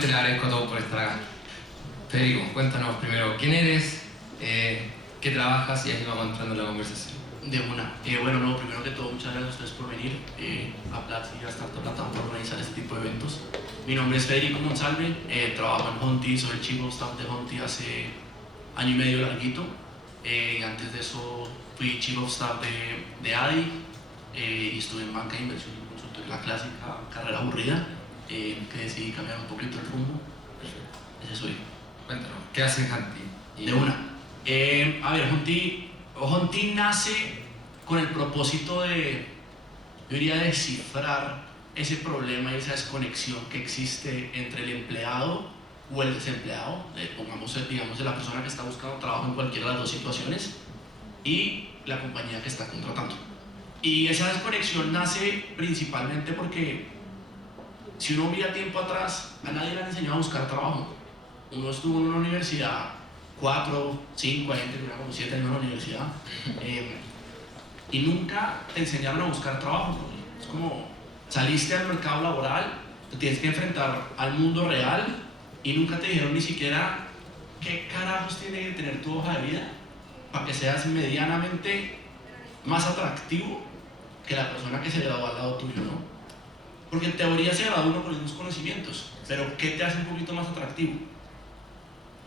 nuevamente le agradezco a todos por estar acá. Federico, cuéntanos primero quién eres, qué trabajas y ahí vamos entrando en la conversación. De una. Bueno, no, primero que todo, muchas gracias a ustedes por venir a Platzi y a Startup Latam por organizar este tipo de eventos. Mi nombre es Federico Monsalve, trabajo en Honti, soy el Chief of Staff de Honti hace año y medio larguito. Antes de eso fui Chief of Staff de ADI y estuve en banca de inversión y consultoría, la clásica carrera aburrida, que decidí cambiar un poquito el rumbo. Ese soy. Cuéntanos, ¿qué hace Honti? De una. A ver, Honti nace con el propósito de, yo diría, descifrar ese problema y esa desconexión que existe entre el empleado o el desempleado, pongamos, digamos, de la persona que está buscando trabajo en cualquiera de las dos situaciones, y la compañía que está contratando. Y esa desconexión nace principalmente porque si uno mira tiempo atrás, a nadie le han enseñado a buscar trabajo. Uno estuvo en una universidad 4, 5, hay gente que dura como 7 años en la universidad, y nunca te enseñaron a buscar trabajo. Es como saliste al mercado laboral, te tienes que enfrentar al mundo real y nunca te dijeron ni siquiera qué carajos tiene que tener tu hoja de vida para que seas medianamente más atractivo que la persona que se graduó al lado tuyo, ¿no? Porque en teoría se gradúa uno con los mismos conocimientos, pero ¿qué te hace un poquito más atractivo?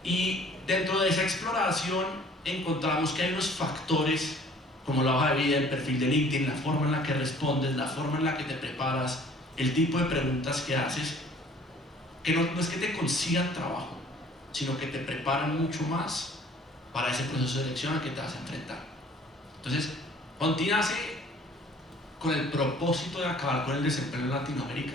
Y dentro de esa exploración encontramos que hay unos factores como la hoja de vida, el perfil de LinkedIn, la forma en la que respondes, la forma en la que te preparas, el tipo de preguntas que haces, que no es que te consigan trabajo, sino que te preparan mucho más para ese proceso de selección al que te vas a enfrentar. Entonces, Honti nace con el propósito de acabar con el desempleo en Latinoamérica,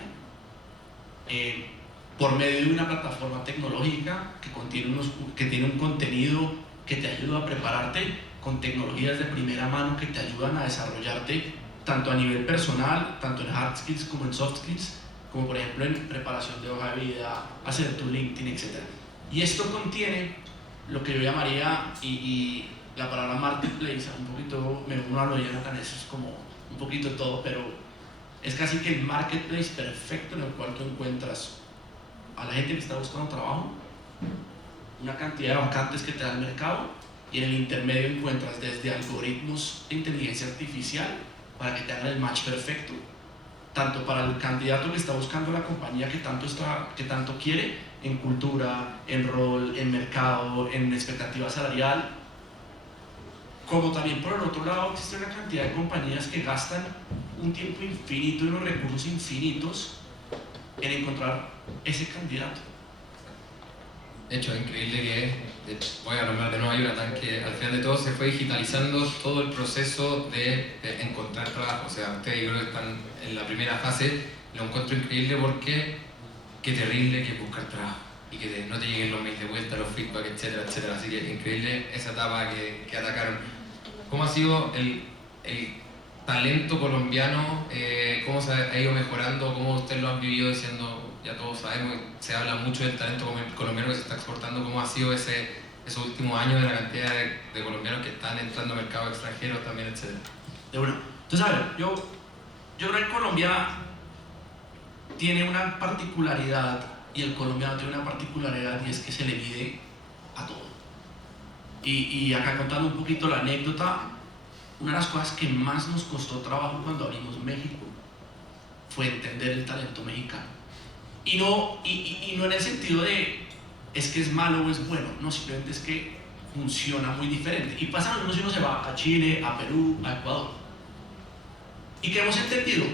por medio de una plataforma tecnológica que tiene un contenido que te ayuda a prepararte con tecnologías de primera mano que te ayudan a desarrollarte tanto a nivel personal, tanto en hard skills como en soft skills, como por ejemplo en preparación de hoja de vida, hacer tu LinkedIn, etc. Y esto contiene lo que yo llamaría, y la palabra marketplace, un poquito, me uno a lo de Jonathan, eso es como un poquito todo, pero es casi que el marketplace perfecto en el cual tú encuentras a la gente que está buscando trabajo, una cantidad de vacantes que te da el mercado, y en el intermedio encuentras desde algoritmos de inteligencia artificial para que te hagan el match perfecto, tanto para el candidato que está buscando la compañía que tanto quiere, en cultura, en rol, en mercado, en expectativa salarial, como también por el otro lado existe una cantidad de compañías que gastan un tiempo infinito y unos recursos infinitos en encontrar ese candidato. De hecho, es increíble que, voy a nombrar de nuevo a Jonathan, que al final de todo se fue digitalizando todo el proceso de encontrar trabajo. O sea, ustedes yo creo que están en la primera fase, lo encuentro increíble porque qué terrible que es buscar trabajo y que no te lleguen los mails de vuelta, los feedback, etcétera, etcétera. Así que increíble esa etapa que atacaron. ¿Cómo ha sido el talento colombiano? ¿Cómo se ha ido mejorando? ¿Cómo ustedes lo han vivido diciendo? Ya todos sabemos que se habla mucho del talento colombiano que se está exportando. ¿Cómo ha sido esos últimos años de la cantidad de colombianos que están entrando al mercado extranjero también, etcétera? De una. Entonces, a ver, yo creo que Colombia tiene una particularidad, y el colombiano tiene una particularidad, y es que se le mide a todo. Y acá contando un poquito la anécdota, una de las cosas que más nos costó trabajo cuando abrimos México fue entender el talento mexicano. Y no en el sentido de es que es malo o es bueno, no, simplemente es que funciona muy diferente. Y pasa lo mismo si uno se va a Chile, a Perú, a Ecuador. ¿Y qué hemos entendido?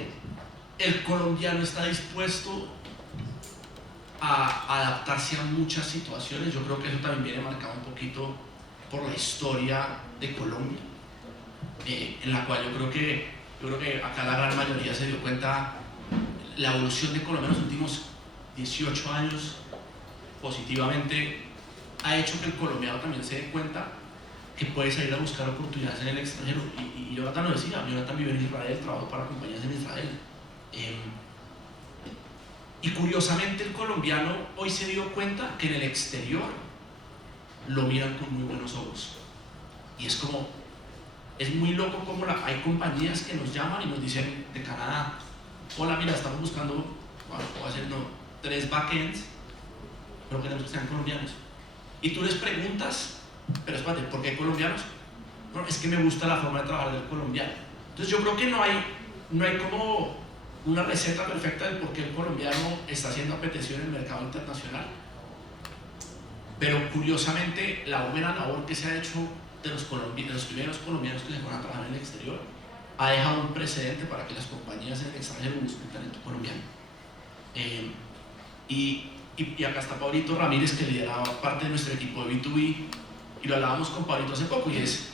El colombiano está dispuesto a adaptarse a muchas situaciones. Yo creo que eso también viene marcado un poquito por la historia de Colombia, en la cual yo creo que acá la gran mayoría se dio cuenta la evolución de Colombia en los últimos 18 años positivamente ha hecho que el colombiano también se dé cuenta que puede salir a buscar oportunidades en el extranjero. Y Jonathan lo decía, Jonathan vive en Israel, trabajó para compañías en Israel. Y curiosamente el colombiano hoy se dio cuenta que en el exterior lo miran con muy buenos ojos. Y es como, es muy loco como hay compañías que nos llaman y nos dicen de Canadá: hola, mira, estamos buscando, bueno, voy a hacer 3 backends pero queremos que sean colombianos. Y tú les preguntas, pero espérate, ¿por qué colombianos? No, es que me gusta la forma de trabajar del colombiano. Entonces yo creo que no hay como una receta perfecta del por qué el colombiano está siendo apetecido en el mercado internacional. Pero curiosamente, la buena labor que se ha hecho de los primeros colombianos que se fueron a trabajar en el exterior ha dejado un precedente para que las compañías en el extranjero busquen talento colombiano. Y acá está Pablito Ramírez, que lideraba parte de nuestro equipo de B2B, y lo hablábamos con Pablito hace poco, y es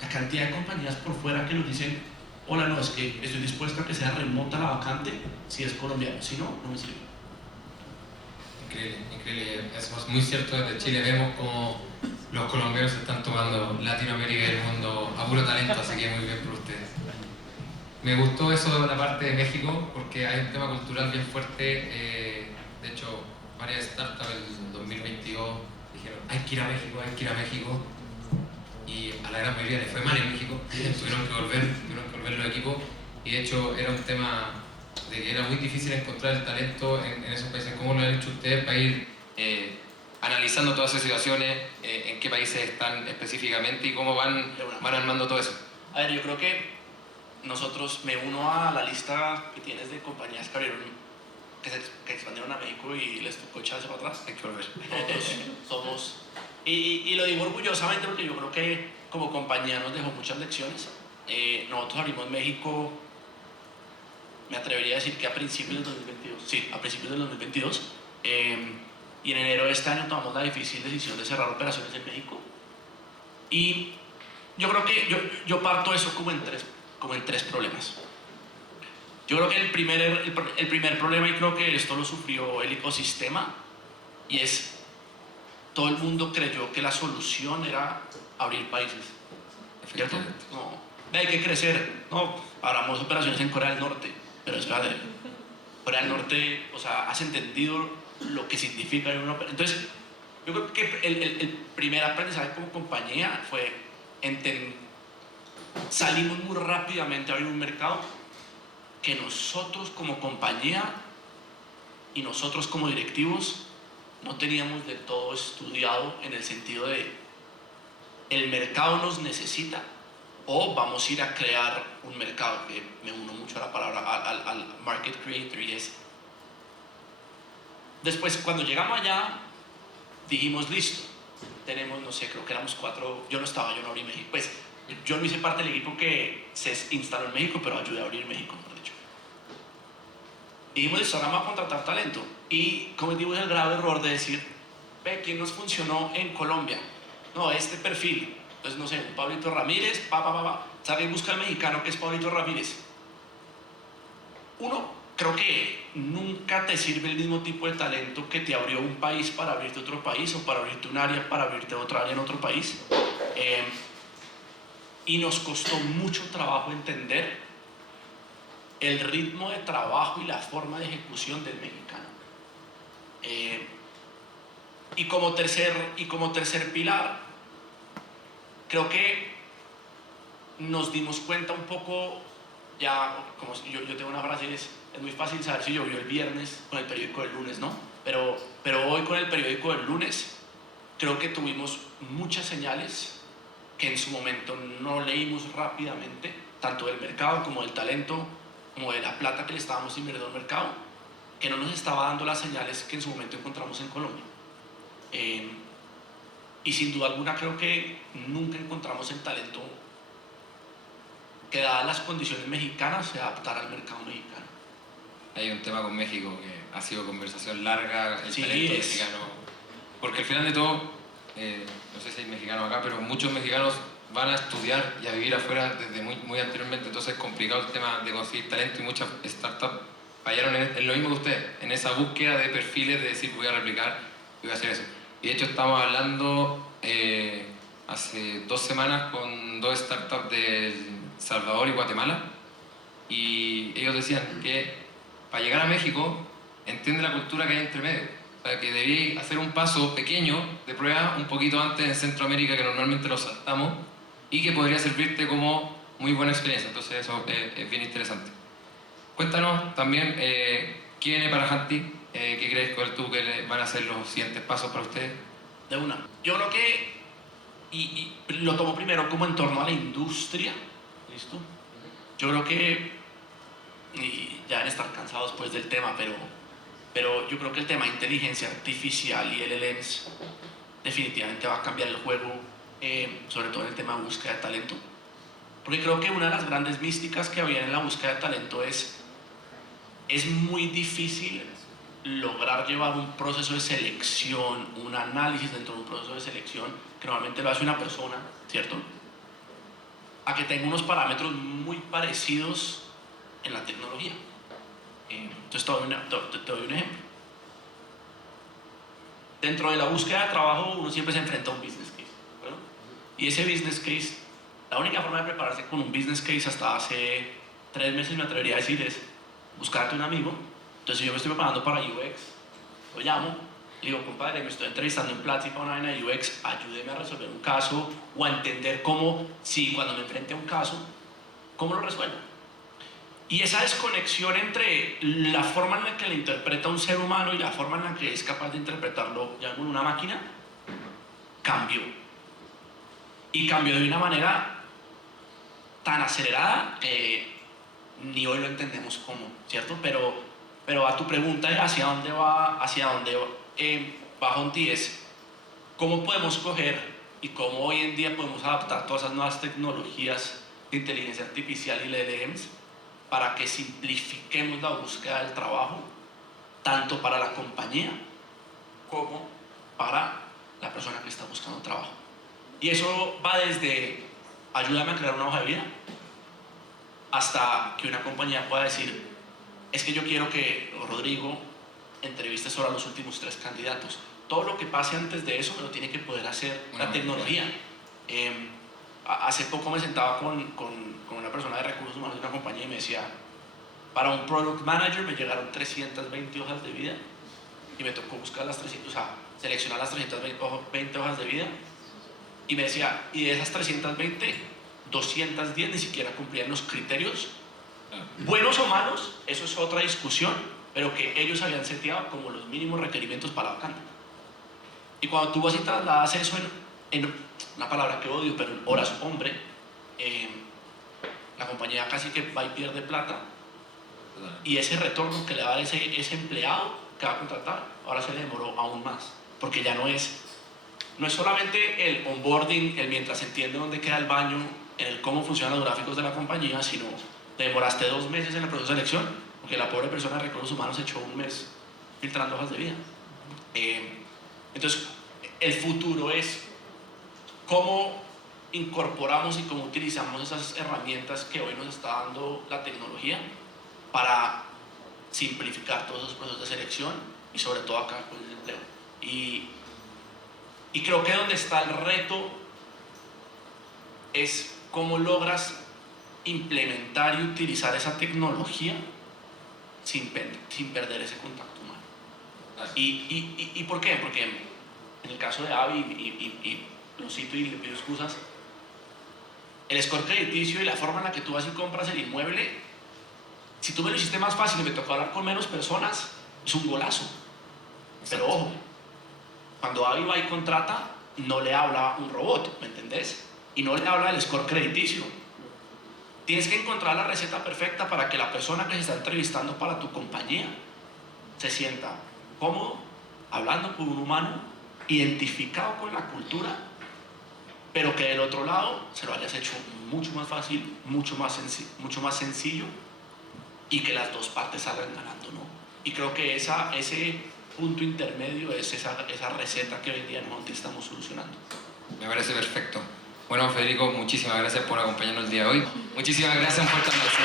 la cantidad de compañías por fuera que nos dicen: hola, no, es que estoy dispuesto a que sea remota la vacante si es colombiano, si no, no me sirve. Increíble, increíble. Eso es muy cierto. Desde Chile vemos como los colombianos están tomando Latinoamérica y el mundo a puro talento, así que muy bien por ustedes. Me gustó eso de la parte de México porque hay un tema cultural bien fuerte. De hecho, varias startups en 2022 dijeron: hay que ir a México, hay que ir a México. Y a la gran mayoría le fue mal en México, tuvieron que volver los equipos. Y de hecho era un tema de que era muy difícil encontrar el talento en esos países. ¿Cómo lo han hecho ustedes para ir analizando todas esas situaciones, en qué países están específicamente y cómo van armando todo eso? A ver, yo creo que nosotros, me uno a la lista que tienes de compañías que abrieron, que expandieron a México y les tocó echarse para atrás. Hay que volver. Nosotros somos, y lo digo orgullosamente porque yo creo que como compañía nos dejó muchas lecciones. Nosotros abrimos México, me atrevería a decir que a principios del 2022. Sí, a principios del 2022. Y en enero de este año tomamos la difícil decisión de cerrar operaciones en México. Y yo creo que yo parto eso como en tres problemas. Yo creo que el primer problema, y creo que esto lo sufrió el ecosistema, y es: todo el mundo creyó que la solución era abrir países, ¿cierto? No, hay que crecer. No, abramos operaciones en Corea del Norte, pero espérate, Corea del Norte, o sea, has entendido lo que significa una operación. Entonces, yo creo que el primer aprendizaje como compañía fue salimos muy rápidamente a abrir un mercado que nosotros como compañía y nosotros como directivos no teníamos del todo estudiado, en el sentido de: el mercado nos necesita o vamos a ir a crear un mercado, que me uno mucho a la palabra, al market creator. Y es, después cuando llegamos allá dijimos: listo, tenemos, no sé, creo que éramos 4, yo no abrí México, pues yo no hice parte del equipo que se instaló en México, pero ayudé a abrir México, mejor dicho. Y dijimos: listo, ahora vamos a contratar talento. Y cometimos el grave error de decir: ve, ¿quién nos funcionó en Colombia? No, este perfil. Entonces, no sé, un Pablito Ramírez, ¿sabe? Y busca al mexicano que es Pablito Ramírez. Uno, creo que nunca te sirve el mismo tipo de talento que te abrió un país para abrirte otro país, o para abrirte un área para abrirte otra área en otro país. Y nos costó mucho trabajo entender el ritmo de trabajo y la forma de ejecución del mexicano. Y como tercer pilar, creo que nos dimos cuenta un poco, ya, como yo tengo una frase, es muy fácil saber si llovió el viernes con el periódico del lunes, ¿no? Pero hoy, con el periódico del lunes, creo que tuvimos muchas señales que en su momento no leímos rápidamente, tanto del mercado como del talento, como de la plata que le estábamos invirtiendo al mercado, que no nos estaba dando las señales que en su momento encontramos en Colombia. Y sin duda alguna creo que nunca encontramos el talento que, dadas las condiciones mexicanas, se adaptara al mercado mexicano. Hay un tema con México que ha sido conversación larga, el Sí, talento mexicano. Porque al final de todo, no sé si hay mexicanos acá, pero muchos mexicanos van a estudiar y a vivir afuera desde muy anteriormente. Entonces es complicado el tema de conseguir talento, y muchas startups fallaron en lo mismo que ustedes, en esa búsqueda de perfiles, de decir: voy a replicar y voy a hacer eso. Y de hecho estamos hablando hace 2 semanas con 2 startups de El Salvador y Guatemala, y ellos decían que para llegar a México entiende la cultura que hay entre medio. O sea, que debí hacer un paso pequeño de prueba un poquito antes en Centroamérica, que normalmente lo saltamos, y que podría servirte como muy buena experiencia. Entonces eso es bien interesante. Cuéntanos también, ¿qué viene para Hanti? ¿Qué crees tú que van a ser los siguientes pasos para ustedes? De una. Yo creo que, y lo tomo primero como en torno a la industria, ¿listo? Yo creo que, y ya van a estar cansados pues del tema, pero yo creo que el tema de inteligencia artificial y LLMs definitivamente va a cambiar el juego, sobre todo en el tema de búsqueda de talento. Porque creo que una de las grandes místicas que había en la búsqueda de talento es muy difícil lograr llevar un proceso de selección, un análisis dentro de un proceso de selección, que normalmente lo hace una persona, ¿cierto? A que tenga unos parámetros muy parecidos en la tecnología. Entonces te doy un ejemplo. Dentro de la búsqueda de trabajo uno siempre se enfrenta a un business case, ¿verdad? Y ese business case, la única forma de prepararse con un business case hasta hace 3 meses me atrevería a decir es buscarte un amigo. Entonces si yo me estoy preparando para UX, lo llamo, le digo, compadre, me estoy entrevistando en Platzi para una vaina de UX, ayúdeme a resolver un caso o a entender cómo, si cuando me enfrente a un caso, cómo lo resuelvo. Y esa desconexión entre la forma en la que le interpreta un ser humano y la forma en la que es capaz de interpretarlo ya con una máquina, cambió. Y cambió de una manera tan acelerada que ni hoy lo entendemos cómo, ¿cierto? Pero a tu pregunta de hacia dónde va Honti es cómo podemos coger y cómo hoy en día podemos adaptar todas esas nuevas tecnologías de inteligencia artificial y LLMs para que simplifiquemos la búsqueda del trabajo, tanto para la compañía como para la persona que está buscando trabajo. Y eso va desde ayúdame a crear una hoja de vida hasta que una compañía pueda decir es que yo quiero que Rodrigo entreviste solo a los últimos 3 candidatos. Todo lo que pase antes de eso lo tiene que poder hacer la tecnología. Hace poco me sentaba con una persona de recursos humanos de una compañía y me decía, para un product manager me llegaron 320 hojas de vida y me tocó buscar las 300, o sea, seleccionar las 320 hojas de vida y me decía, y de esas 320, 210 ni siquiera cumplían los criterios, buenos o malos, eso es otra discusión, pero que ellos habían seteado como los mínimos requerimientos para la vacante. Y cuando tú vas y trasladas eso en una palabra que odio, pero en horas hombre, la compañía casi que va y pierde plata y ese retorno que le da ese empleado que va a contratar, ahora se le demoró aún más, porque ya no es solamente el onboarding, el mientras entiende dónde queda el baño, el cómo funcionan los gráficos de la compañía, sino te demoraste 2 meses en el proceso de selección, porque la pobre persona de recursos humanos echó 1 mes filtrando hojas de vida. Entonces, el futuro es cómo incorporamos y cómo utilizamos esas herramientas que hoy nos está dando la tecnología para simplificar todos esos procesos de selección y sobre todo acá con el empleo. Y creo que donde está el reto es cómo logras implementar y utilizar esa tecnología sin perder ese contacto humano. ¿Y por qué? Porque en el caso de Avi, y lo cito y le pido excusas, el score crediticio y la forma en la que tú vas y compras el inmueble, si tú me lo hiciste más fácil y me tocó hablar con menos personas, es un golazo. Pero ojo, cuando Avi va y contrata, no le habla un robot, ¿me entendés? Y no le habla del score crediticio. Tienes que encontrar la receta perfecta para que la persona que se está entrevistando para tu compañía se sienta cómodo, hablando con un humano, identificado con la cultura, pero que del otro lado se lo hayas hecho mucho más fácil, mucho más sencillo y que las dos partes salgan ganando, ¿no? Y creo que ese punto intermedio es esa receta que hoy en día en Honti estamos solucionando. Me parece perfecto. Bueno, Federico, muchísimas gracias por acompañarnos el día de hoy. Muchísimas gracias, un fuerte aplauso.